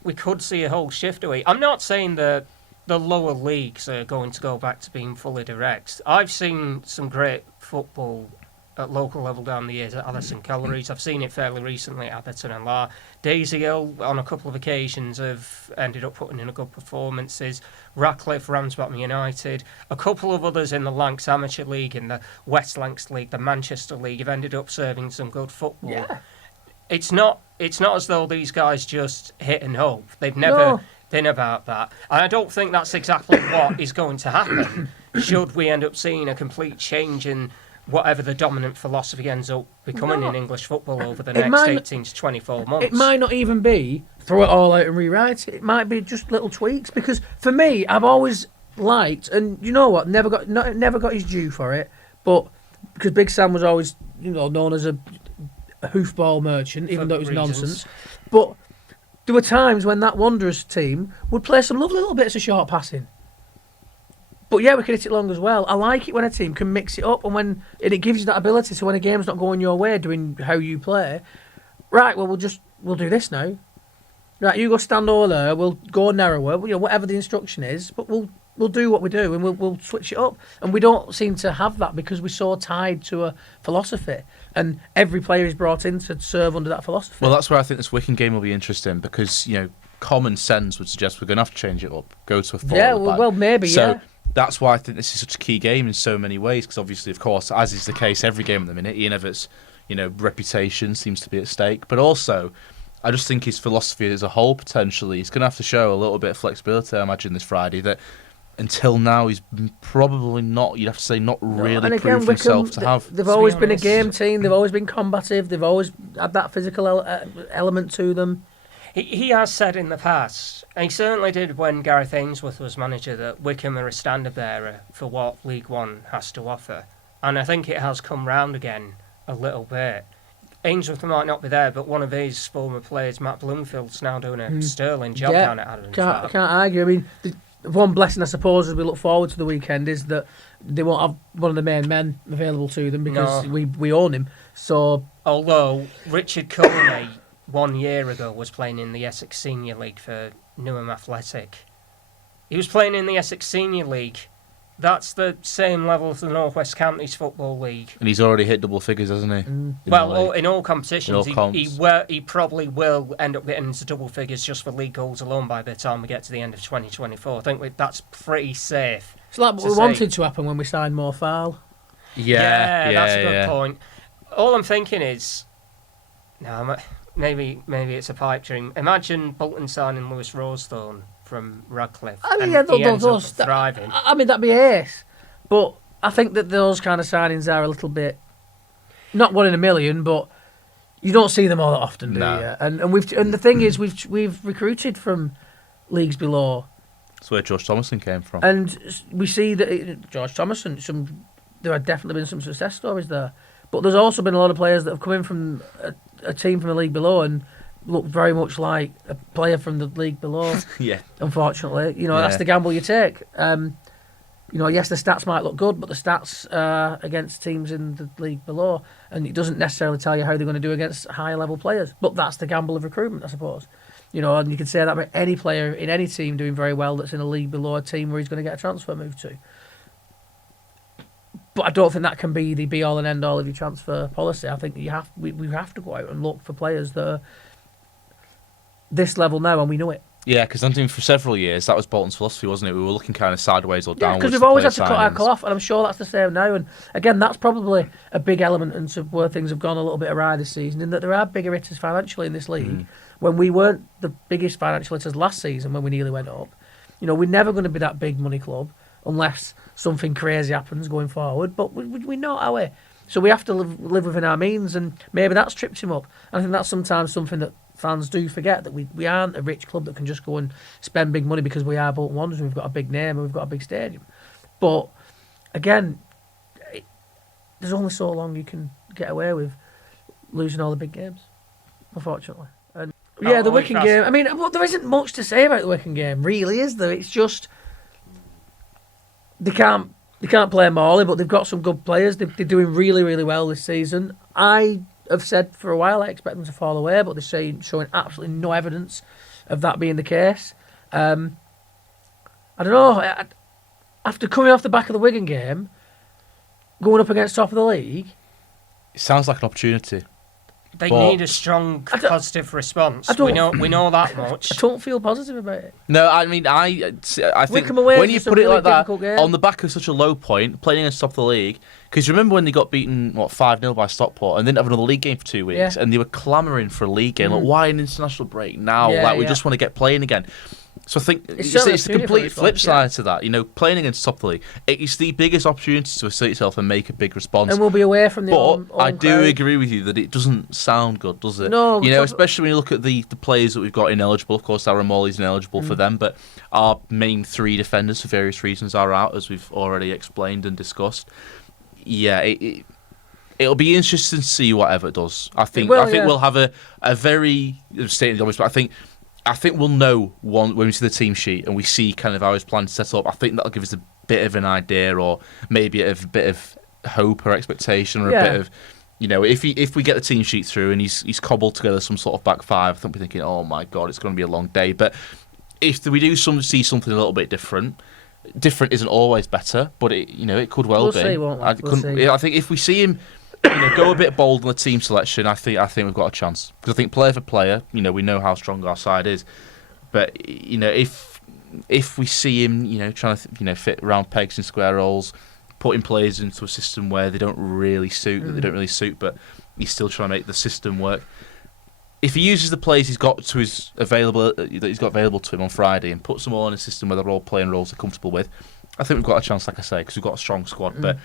we could see a whole shift away. I'm not saying that the lower leagues are going to go back to being fully direct. I've seen some great football at local level down the years at Addison Collieries. I've seen it fairly recently at Atherton and Lahr. Daisy Hill, on a couple of occasions, have ended up putting in a good performances. Ratcliffe, Ramsbottom United, a couple of others in the Lancs Amateur League, in the West Lancs League, the Manchester League, have ended up serving some good football. Yeah. It's not as though these guys just hit and hope. They've never No. been about that. And I don't think that's exactly what is going to happen should we end up seeing a complete change in whatever the dominant philosophy ends up becoming in English football over the next 18 to 24 months. It might not even be throw it all out and rewrite it. It might be just little tweaks. Because for me, I've always liked, and you know what, never got his due for it. But because Big Sam was always, known as a hoofball merchant, even For though it was reasons. nonsense. But there were times when that Wanderers team would play some lovely little bits of short passing. But yeah, we can hit it long as well. I like it when a team can mix it up, and it gives you that ability. So when a game's not going your way, doing how you play, right? Well, we'll do this now. Right, you go stand over there. We'll go narrower. Whatever the instruction is, but we'll do what we do, and we'll switch it up. And we don't seem to have that because we're so tied to a philosophy, and every player is brought in to serve under that philosophy. Well, that's where I think this Wigan game will be interesting because common sense would suggest we're going to have to change it up, go to a 4 yeah, at the back. well, maybe So yeah. that's why I think this is such a key game in so many ways. Because obviously, of course, as is the case every game at the minute, Ian Everett's reputation seems to be at stake. But also, I just think his philosophy as a whole potentially he's going to have to show a little bit of flexibility. I imagine this Friday that until now he's probably not. You'd have to say not really And again, proved himself to have. They've To be always been a honest. game team. They've always been combative. They've always had that physical element to them. He has said in the past, and he certainly did when Gareth Ainsworth was manager, that Wickham are a standard bearer for what League One has to offer. And I think it has come round again a little bit. Ainsworth might not be there, but one of his former players, Matt Bloomfield's now doing a sterling job down at Adams Can't argue. I mean, the one blessing, I suppose, as we look forward to the weekend is that they won't have one of the main men available to them because No. we own him. So Although Richard Coney 1 year ago was playing in the Essex Senior League for Newham Athletic. He was playing in the Essex Senior League. That's the same level as the North West Counties Football League. And he's already hit double figures, hasn't he? In the Well, league. in all competitions, In all he probably will end up getting into double figures just for league goals alone by the time we get to the end of 2024. I think that's pretty safe. it's like what to we say. wanted to happen when we signed Mo Fowl. yeah, that's a good point. All I'm thinking is, maybe it's a pipe dream. Imagine Bolton signing Lewis Rosethorne from Radcliffe. I mean, and yeah, he ends up those thriving. I mean, that'd be ace. But I think that those kind of signings are a little bit not one in a million, but you don't see them all that often, do No. you? And the thing is, we've recruited from leagues below. That's where George Thomason came from. And we see that George Thomason, there have definitely been some success stories there. But there's also been a lot of players that have come in from a team from the league below and look very much like a player from the league below, Yeah. unfortunately. That's Yeah. the gamble you take. Yes, the stats might look good, but the stats are against teams in the league below. And it doesn't necessarily tell you how they're going to do against higher level players. But that's the gamble of recruitment, I suppose. And you can say that about any player in any team doing very well that's in a league below a team where he's going to get a transfer move to. But I don't think that can be the be-all and end-all of your transfer policy. I think we have to go out and look for players that are this level now, and we know it. Yeah, because I think for several years that was Bolton's philosophy, wasn't it? We were looking kind of sideways or Yeah, downwards. because we've to always had player to cut our signings. cloth, and I'm sure that's the same now. And again, that's probably a big element into where things have gone a little bit awry this season, in that there are bigger hitters financially in this league. When we weren't the biggest financial hitters last season, when we nearly went up, we're never going to be that big money club unless something crazy happens going forward. But we know our way, so we have to live within our means, and maybe that's tripped him up. I think that's sometimes something that fans do forget, that we aren't a rich club that can just go and spend big money because we are Bolton Wanderers and we've got a big name and we've got a big stadium. But again, there's only so long you can get away with losing all the big games, unfortunately. And yeah, the Wigan game. I mean, there isn't much to say about the Wigan game, really, is there? It's just they can't play Morley, but they've got some good players. They're doing really, really well this season. I have said for a while I expect them to fall away, but they're showing absolutely no evidence of that being the case. I don't know. After coming off the back of the Wigan game, going up against top of the league, It sounds like an opportunity. They But- need a strong positive response. I don't- We know that much. I don't feel positive about it. No, I mean, I think Wycombe away when is you just a put it really like that, difficult game. on the back of such a low point, playing against top of the league, because remember when they got beaten, 5-0 by Stockport, and didn't have another league game for 2 weeks, Yeah. and they were clamouring for a league game, like, why an international break now? Yeah, Like, we yeah. just want to get playing again. So I think It's it's certainly the a different complete flip response, side to that. You know, playing against top of the league, it's the biggest opportunity to assert yourself and make a big response. And we'll be away from the But home I do crowd. agree with you that it doesn't sound good, does it? No, You know, because- especially when you look at the players that we've got ineligible. Of course, Aaron Morley's ineligible for them, but our main 3 defenders, for various reasons, are out, as we've already explained and discussed. Yeah, it'll be interesting to see whatever it does. I think we'll have a very stating the obvious, but I think we'll know when we see the team sheet and we see kind of how his plan set up. I think that'll give us a bit of an idea, or maybe a bit of hope or expectation, or a bit of, you know, if we get the team sheet through and he's cobbled together some sort of back five, I think we're thinking, oh my god, it's going to be a long day. But if we do see something a little bit different isn't always better, but it could well We'll be. see, won't we? We'll see. I think if we see him go a bit bold on the team selection, I think we've got a chance. Because I think player for player, we know how strong our side is. But if we see him, trying to fit round pegs in square holes, putting players into a system where they don't really suit, but he's still trying to make the system work. If he uses the players he's got available to him on Friday and puts them all in a system where they're all playing roles they're comfortable with, I think we've got a chance, like I say, because we've got a strong squad. But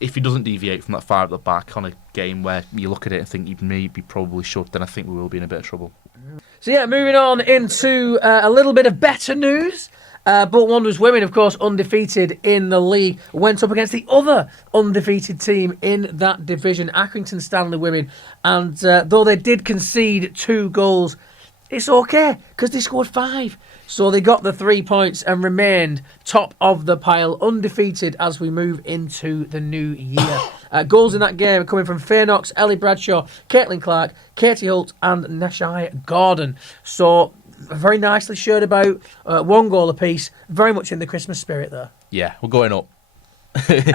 if he doesn't deviate from that 5 at the back on a game where you look at it and think you maybe probably should, then I think we will be in a bit of trouble. So yeah, moving on into a little bit of better news. Bolton Wanderers women, of course, undefeated in the league, went up against the other undefeated team in that division, Accrington Stanley women. And though they did concede 2 goals, it's okay because they scored 5. So they got the 3 points and remained top of the pile, undefeated as we move into the new year. Goals in that game coming from Faye Knox, Ellie Bradshaw, Caitlin Clark, Katie Holt and Neshai Gordon. So very nicely shared about, 1 goal apiece, very much in the Christmas spirit there. Yeah, we're going up. I think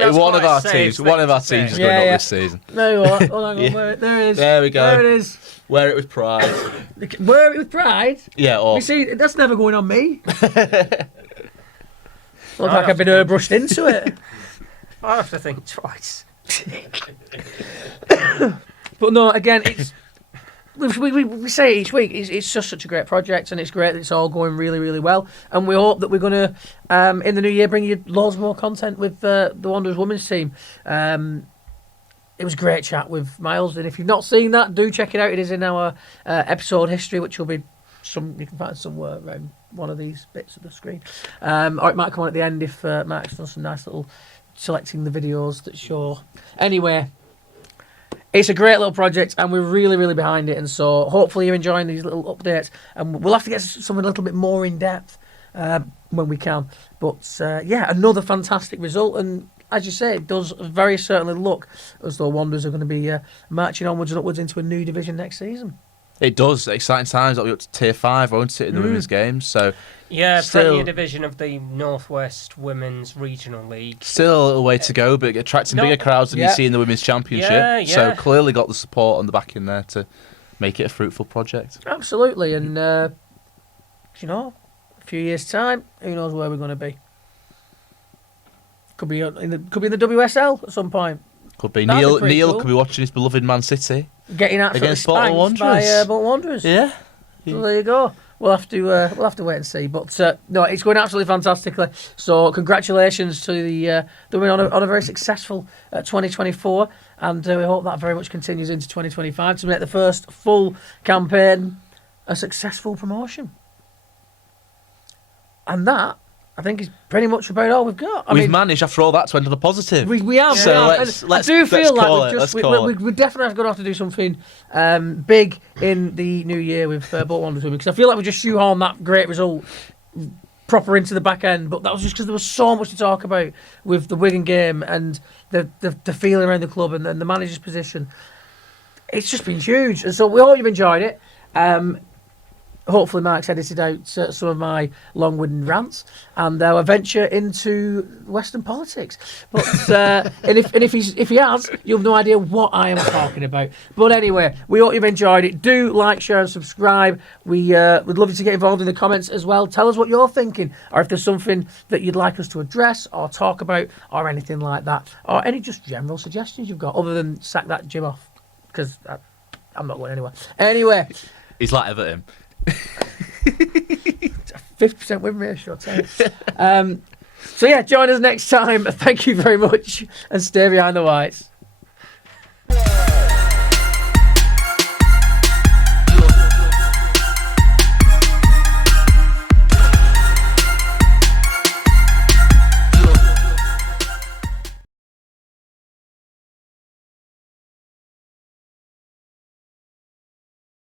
that's one quite of our safe teams. thing One of our to say. teams is going up Yeah. this season. No, hold on, there it is. There we go. There it is. Wear it with pride. Wear it with pride. Yeah, or You see, that's never going on me. Looks like I've been airbrushed into it. I have to think twice. But no, again, it's we say it each week. It's just such a great project, and it's great that it's all going really, really well. And we hope that we're going to, in the new year, bring you loads more content with the Wanderers women's team. It was a great chat with Miles, and if you've not seen that, do check it out. It is in our episode history, which will be you can find somewhere around one of these bits of the screen, or it might come on at the end if Mark's done some nice little selecting the videos that show. Anyway, it's a great little project, and we're really, really behind it. And so, hopefully, you're enjoying these little updates. And we'll have to get something a little bit more in depth when we can. But yeah, another fantastic result. And as you say, it does very certainly look as though Wanderers are going to be marching onwards and upwards into a new division next season. it does. Exciting times. It'll be up to tier 5, won't it, in the women's games? So Yeah, Still- Premier Division of the Northwest Women's Regional League. still a little way to go, but attracting No, bigger crowds than you yeah. see in the women's championship. Yeah, So yeah. clearly got the support on the back in there to make it a fruitful project. Absolutely. And, a few years' time, who knows where we're going to be. Could be in the WSL at some point. Could be That'd be Neil. pretty Neil cool. could be watching his beloved Man City. Getting absolutely Against Bolton spanked by Wanderers. Bolton Wanderers. Yeah. So there you go. We'll have to wait and see. But no, it's going absolutely fantastically. So congratulations to the women on a very successful 2024, and we hope that very much continues into 2025 to make the first full campaign a successful promotion. And that, I think, is pretty much about all we've got. We've managed after all that to end on a positive. We have. So we have. let's- And let's- I do let's feel call like it, let's call it. we definitely going to have to do something big in the new year with Bolton Wanderers, because I feel like we just shoehorned that great result proper into the back end, but that was just because there was so much to talk about with the Wigan game and the feeling around the club and the manager's position. It's just been huge, and so we hope you've enjoyed it. Hopefully Mark's edited out some of my long-winded rants and our venture into Western politics. But and if he has, you'll have no idea what I am talking about. But anyway, we hope you've enjoyed it. Do like, share, and subscribe. We would love you to get involved in the comments as well. Tell us what you're thinking, or if there's something that you'd like us to address or talk about, or anything like that, or any just general suggestions you've got, other than sack that Jim off, because I'm not going anywhere. Anyway, he's like Everton. 50% win ratio, I'll tell you. So yeah, join us next time. Thank you very much, and stay behind the whites.